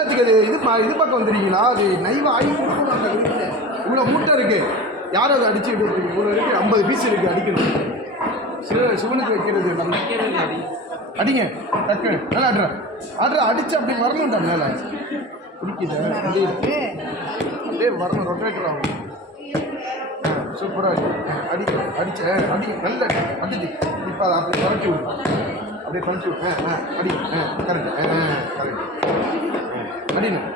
என்னத்துக்கு அது இது பக்கம் வந்துடுறீங்களா? அது நைவ ஆகி கொடுக்கணும். இவ்வளோ மூட்டை இருக்குது, யாரும் அதை அடிச்சு எடுத்துருக்கு. இவ்வளோ இருக்குது, 50 பீஸ் இருக்குது. அடிக்கணும். சிவனுக்கு வைக்கிறது நம்ம அடிங்க. டக்கு நல்லா ஆடுறா அடிச்சு அப்படி வரணும்டா. மேலே பிடிக்குது அப்படியே வரணும். ரொட்டேட்டர் ஆகும். சூப்பராக அடிச்சு நல்ல அடிச்சு இப்போ அதை அப்படி குறைச்சி விடும். அப்படியே குறைச்சி விடு. அடி கரெக்டு கரெக்டு அடிணும்.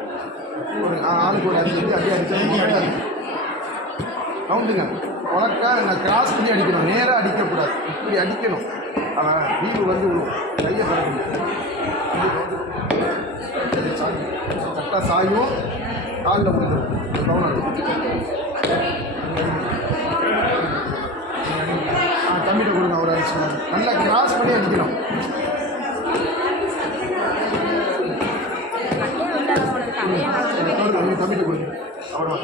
ஒரு ஆளுக்கு ஒரு அடிச்சு அப்படியே அடிச்சா கவுண்டுங்க. உனக்கா நான் கிராஸ் பண்ணி அடிக்கணும், நேராக அடிக்கக்கூடாது. இப்படி அடிக்கணும். அவன் வீடு வந்து விழுவும். கையை பறக்கணும். கரெக்டாக சாயும், காலில் விழுந்துடும். கவுன் தம்பிட்ட கொடுங்க. ஒரு அடிச்சு நல்லா கிராஸ் பண்ணி அடிக்கணும். தம்பிட்டு கொடுங்க. அவ்வளோ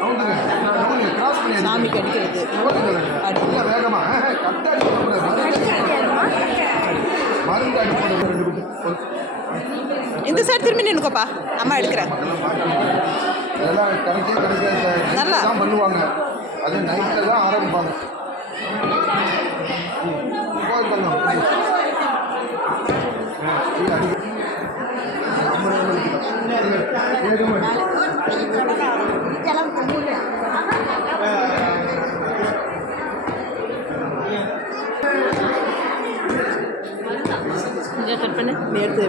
கவுண்டுங்க கிராஸ் பண்ணி சாமிக்கு அடிக்கிறது. அடிக்கல வேகமாக கட்ட மருந்து அடிப்போம். இந்த சைடு திரும்பி நின்னுக்கோப்பா, அம்மா எடுக்கிறேன். அதெல்லாம் கிடைக்காது நல்லா தான் பண்ணுவாங்க. அது நைட்டில் தான் ஆரம்பிப்பாங்க. கட் பண்ணு எடுத்து